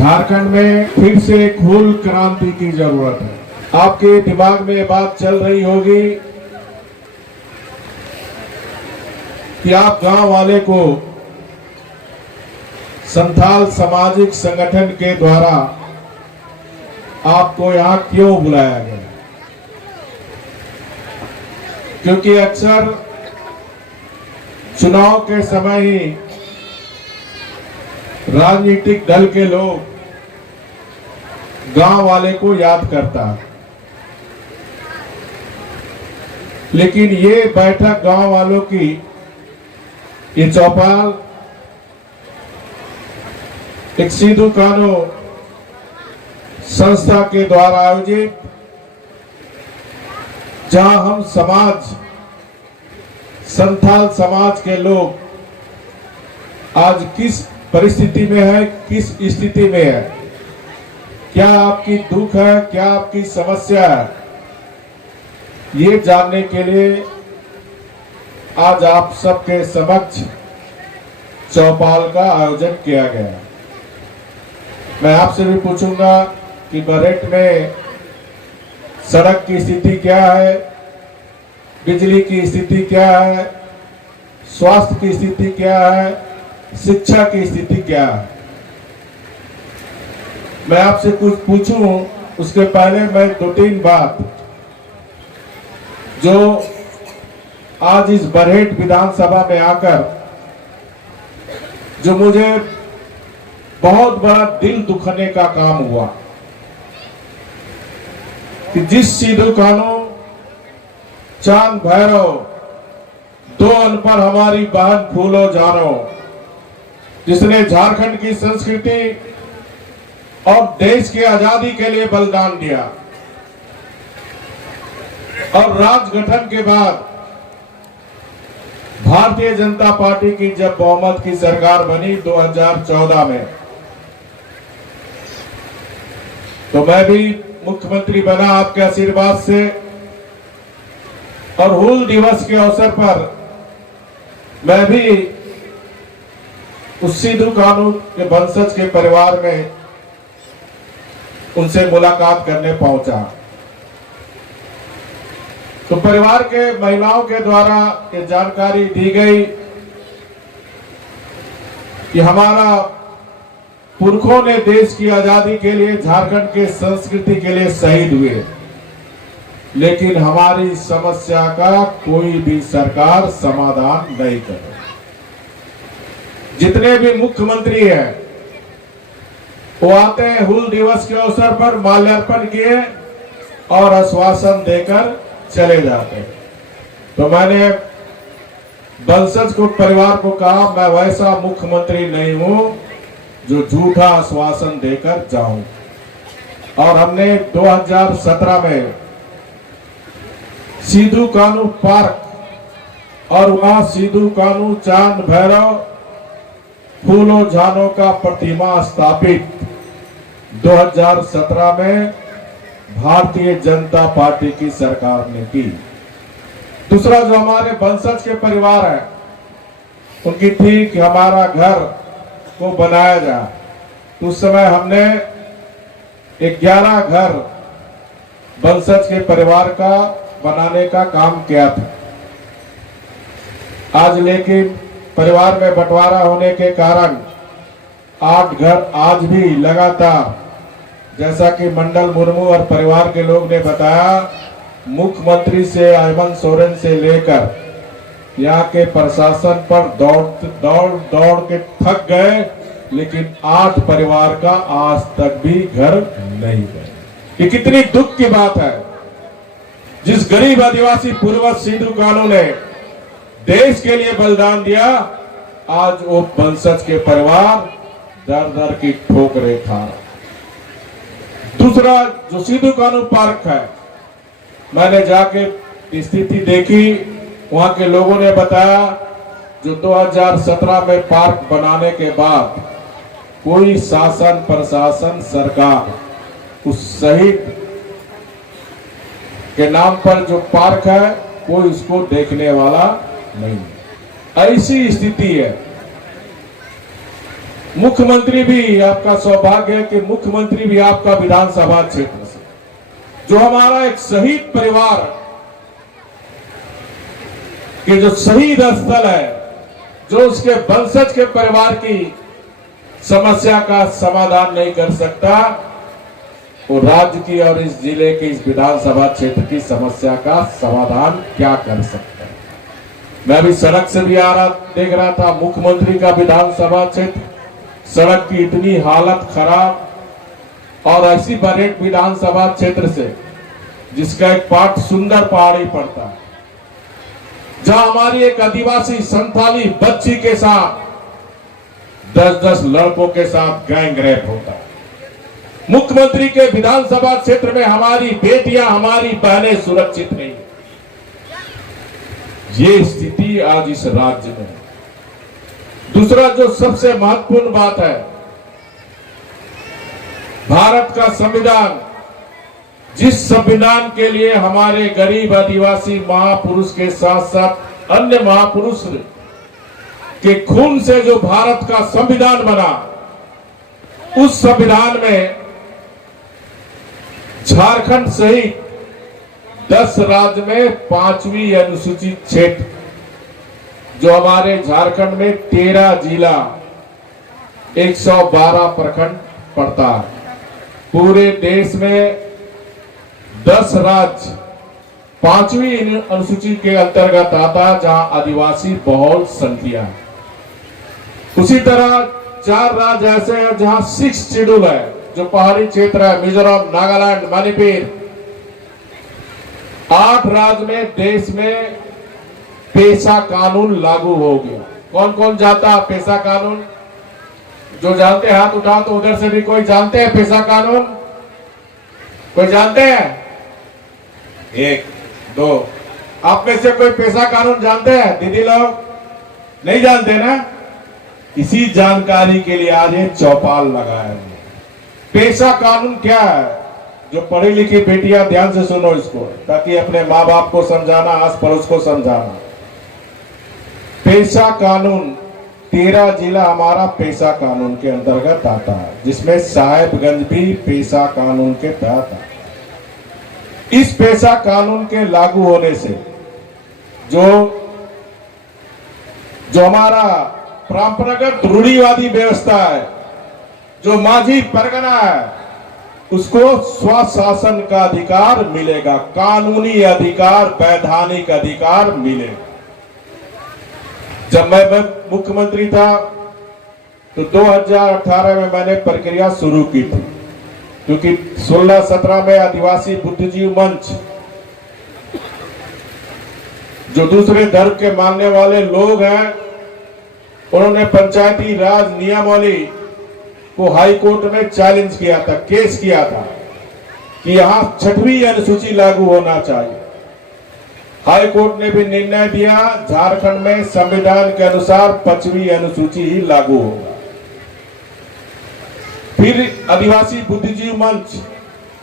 झारखंड में फिर से खूल क्रांति की जरूरत है। आपके दिमाग में ये बात चल रही होगी कि आप गांव वाले को संथाल सामाजिक संगठन के द्वारा आपको यहां क्यों बुलाया गया। क्योंकि अक्सर चुनाव के समय ही राजनीतिक दल के लोग गांव वाले को याद करता है, लेकिन ये बैठक गांव वालों की, ये चौपाल एक सिद्धू कान्हू संस्था के द्वारा आयोजित, जहां हम समाज, संथाल समाज के लोग आज किस परिस्थिति में है, किस स्थिति में है, क्या आपकी दुख है, क्या आपकी समस्या है, ये जानने के लिए आज आप सबके समक्ष चौपाल का आयोजन किया गया। मैं आपसे भी पूछूंगा कि बरहेट में सड़क की स्थिति क्या है, बिजली की स्थिति क्या है, स्वास्थ्य की स्थिति क्या है, शिक्षा की स्थिति क्या है। मैं आपसे कुछ पूछूं उसके पहले मैं 2-3 बात जो आज इस बरहेट विधानसभा में आकर जो मुझे बहुत बड़ा दिल दुखने का काम हुआ कि जिस सिद्धू कान्हू, चांद भैरव, दो अनपढ़ हमारी बहन फूलो जानो, जिसने झारखंड की संस्कृति और देश की आजादी के लिए बलिदान दिया और राज गठन के बाद भारतीय जनता पार्टी की जब बहुमत की सरकार बनी 2014 में, तो मैं भी मुख्यमंत्री बना आपके आशीर्वाद से, और हूल दिवस के अवसर पर मैं भी उस सिद्धू कान्हू के वंशज के परिवार में उनसे मुलाकात करने पहुंचा। तो परिवार के महिलाओं के द्वारा ये जानकारी दी गई कि हमारा पुरखों ने देश की आजादी के लिए, झारखंड के संस्कृति के लिए शहीद हुए, लेकिन हमारी समस्या का कोई भी सरकार समाधान नहीं करे। जितने भी मुख्यमंत्री हैं वो आते हैं, हूल दिवस के अवसर पर माल्यार्पण किए और आश्वासन देकर चले जाते हैं। तो मैंने वंशज को, परिवार को कहा, मैं वैसा मुख्यमंत्री नहीं हूं जो झूठा आश्वासन देकर जाऊं। और हमने 2017 में सिद्धू कान्हू पार्क और वहां सिद्धू कान्हू, चांद भैरव, फूलो जानो का प्रतिमा स्थापित 2017 में भारतीय जनता पार्टी की सरकार ने की। दूसरा, जो हमारे वंशज के परिवार है, उनकी थी कि हमारा घर को बनाया जाए। तो उस समय हमने 11 घर वंशज के परिवार का बनाने का काम किया था। आज लेकिन परिवार में बंटवारा होने के कारण 8 घर आज भी लगातार, जैसा कि मंडल मुर्मू और परिवार के लोग ने बताया, मुख्यमंत्री से, हेमंत सोरेन से लेकर यहाँ के प्रशासन पर दौड़ के थक गए, लेकिन 8 परिवार का आज तक भी घर नहीं गए। ये कितनी दुख की बात है। जिस गरीब आदिवासी पूर्वज सिद्धू कान्हू ने देश के लिए बलिदान दिया, आज वो वंशज के परिवार दर दर की ठोकरें खा। दूसरा, जो सिद्धू कान्हू पार्क है, मैंने जाके स्थिति देखी, वहां के लोगों ने बताया जो 2017 में पार्क बनाने के बाद कोई शासन, प्रशासन, सरकार उस शहीद के नाम पर जो पार्क है कोई उसको देखने वाला नहीं। ऐसी स्थिति है मुख्यमंत्री भी, आपका सौभाग्य है कि मुख्यमंत्री भी आपका विधानसभा क्षेत्र से, जो हमारा एक शहीद परिवार के जो शहीद स्थल है, जो उसके वंशज के परिवार की समस्या का समाधान नहीं कर सकता, वो राज्य की और इस जिले के इस विधानसभा क्षेत्र की समस्या का समाधान क्या कर सकता है। मैं अभी सड़क से भी देख रहा था, मुख्यमंत्री का विधानसभा क्षेत्र, सड़क की इतनी हालत खराब, और ऐसी बरेट विधानसभा क्षेत्र से जिसका एक पार्ट सुंदर पहाड़ी पड़ता है, जहां हमारी एक आदिवासी संथाली बच्ची के साथ 10-10 लड़कों के साथ गैंग रेप होता है। मुख्यमंत्री के विधानसभा क्षेत्र में हमारी बेटियां, हमारी बहनें सुरक्षित नहीं। ये स्थिति आज इस राज्य में है। दूसरा जो सबसे महत्वपूर्ण बात है, भारत का संविधान, जिस संविधान के लिए हमारे गरीब आदिवासी महापुरुष के साथ साथ अन्य महापुरुष के खून से जो भारत का संविधान बना, उस संविधान में झारखंड सहित 10 राज्य में 5वीं अनुसूचित क्षेत्र, जो हमारे झारखंड में 13 जिला 112 प्रखंड पड़ता है, पूरे देश में 10 राज्य 5वीं अनुसूची के अंतर्गत आता है, जहां आदिवासी बहुल संख्या है। उसी तरह 4 राज्य ऐसे हैं जहां 6 शेड्यूल है, जो पहाड़ी क्षेत्र है, मिजोरम, नागालैंड, मणिपुर। 8 राज्य में देश में पेशा कानून लागू हो गया। कौन कौन जानता है पेशा कानून? जो जानते हैं हाथ उठाओ, तो उधर से भी कोई जानते हैं पेशा कानून? कोई जानते हैं? 1 2 आप में से कोई पेशा कानून जानते हैं? दीदी लोग नहीं जानते ना? इसी जानकारी के लिए आज ये चौपाल लगाया। पेशा कानून क्या है? जो पढ़ी लिखी बेटियां ध्यान से सुनो इसको, ताकि अपने माँ बाप को समझाना, आस पड़ोस को समझाना। पेशा कानून 13 जिला हमारा पेशा कानून के अंतर्गत आता है, जिसमें साहेबगंज भी पेशा कानून के तहत आता है। इस पेशा कानून के लागू होने से जो हमारा परंपरागत रूढ़िवादी व्यवस्था है, जो माझी परगना है, उसको स्वशासन का अधिकार मिलेगा, कानूनी अधिकार, वैधानिक अधिकार मिलेगा। जब मैं मुख्यमंत्री था तो 2018 में मैंने प्रक्रिया शुरू की थी, क्योंकि 16-17 में आदिवासी बुद्धिजीवी मंच, जो दूसरे धर्म के मानने वाले लोग हैं, उन्होंने पंचायती राज नियमावली को हाई कोर्ट में चैलेंज किया था, केस किया था कि यहां 6वीं अनुसूची लागू होना चाहिए। हाई कोर्ट ने भी निर्णय दिया, झारखंड में संविधान के अनुसार 5वीं अनुसूची ही लागू होगा। फिर आदिवासी बुद्धिजीवी मंच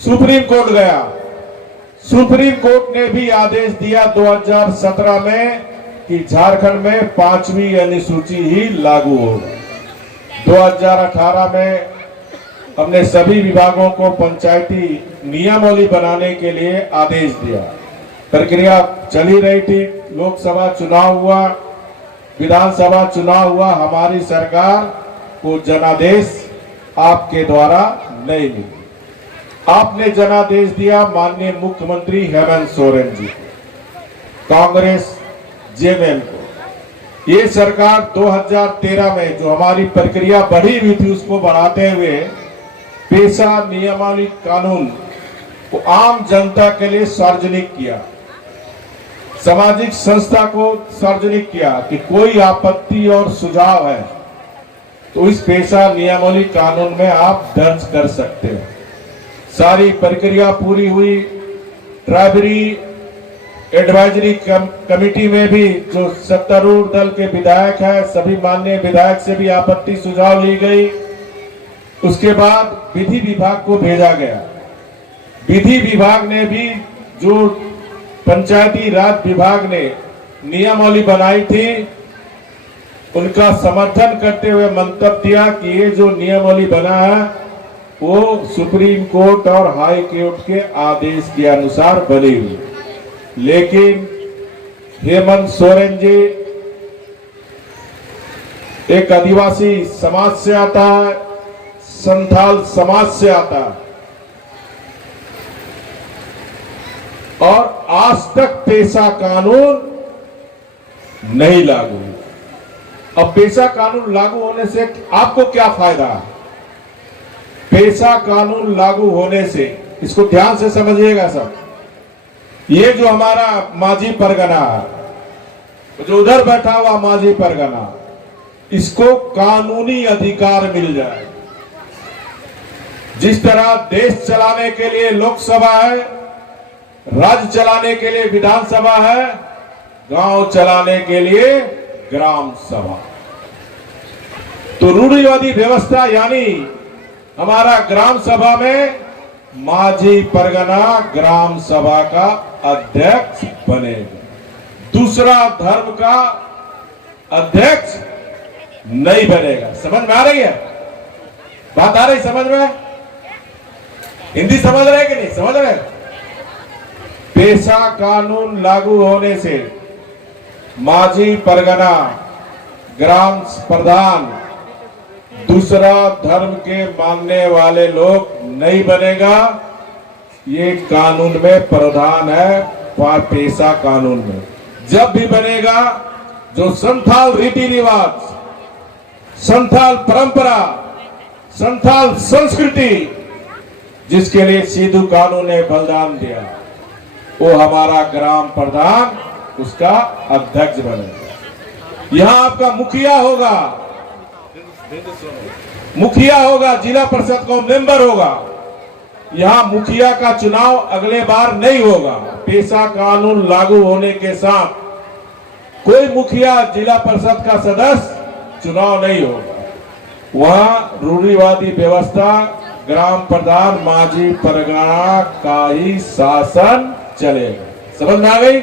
सुप्रीम कोर्ट गया। सुप्रीम कोर्ट ने भी आदेश दिया 2017 में कि झारखंड में 5वीं अनुसूची ही लागू होगा। 2018 में हमने सभी विभागों को पंचायती नियमावली बनाने के लिए आदेश दिया। प्रक्रिया चली रही थी, लोकसभा चुनाव हुआ, विधानसभा चुनाव हुआ, हमारी सरकार को जनादेश आपके द्वारा नहीं मिली। आपने जनादेश दिया माननीय मुख्यमंत्री हेमंत सोरेन जी, कांग्रेस जेएमएम को। ये सरकार 2013 में जो हमारी प्रक्रिया बढ़ी हुई थी, उसको बढ़ाते हुए पेशा नियमावली कानून को आम जनता के लिए सार्वजनिक किया, सामाजिक संस्था को सार्वजनिक किया कि कोई आपत्ति और सुझाव है तो इस पेशा नियमावली कानून में आप दर्ज कर सकते हैं। सारी प्रक्रिया पूरी हुई। ट्राइबरी एडवाइजरी कमेटी में भी जो सत्तारूढ़ दल के विधायक हैं, सभी माननीय विधायक से भी आपत्ति सुझाव ली गई। उसके बाद विधि विभाग को भेजा गया। विधि विभाग ने भी, जो पंचायती राज विभाग ने नियमावली बनाई थी, उनका समर्थन करते हुए मंतव्य दिया कि ये जो नियमावली बना है वो सुप्रीम कोर्ट और हाई कोर्ट के आदेश के अनुसार बनी हुई। लेकिन हेमंत सोरेन जी एक आदिवासी समाज से आता है, संथाल समाज से आता है, और आज तक पेशा कानून नहीं लागू हुआ। अब पेशा कानून लागू होने से आपको क्या फायदा है? पेशा कानून लागू होने से, इसको ध्यान से समझिएगा सब, ये जो हमारा मांझी परगना है, जो उधर बैठा हुआ मांझी परगना, इसको कानूनी अधिकार मिल जाए। जिस तरह देश चलाने के लिए लोकसभा है, राज्य चलाने के लिए विधानसभा है, गांव चलाने के लिए ग्राम सभा। तो रूढ़िवादी व्यवस्था यानी हमारा ग्राम सभा में मांझी परगना ग्राम सभा का अध्यक्ष बनेगा, दूसरा धर्म का अध्यक्ष नहीं बनेगा। समझ में आ रही है बात? आ रही समझ में? हिंदी समझ रहे कि नहीं समझ रहे? पेशा कानून लागू होने से मांझी परगना ग्राम प्रधान दूसरा धर्म के मानने वाले लोग नहीं बनेगा। ये कानून में प्रावधान है, पेशा कानून में। जब भी बनेगा, जो संथाल रीति रिवाज, संथाल परंपरा, संथाल संस्कृति जिसके लिए सिद्धू कानून ने बलिदान दिया, वो हमारा ग्राम प्रधान उसका अध्यक्ष बनेगा। यहां आपका मुखिया होगा, जिला परिषद का मेंबर होगा। यहां मुखिया का चुनाव अगले बार नहीं होगा। पेशा कानून लागू होने के साथ कोई मुखिया जिला परिषद का सदस्य चुनाव नहीं होगा। वहां रूढ़िवादी व्यवस्था, ग्राम प्रधान मांझी परगना का ही शासन चलेगा। समझ में आ गई?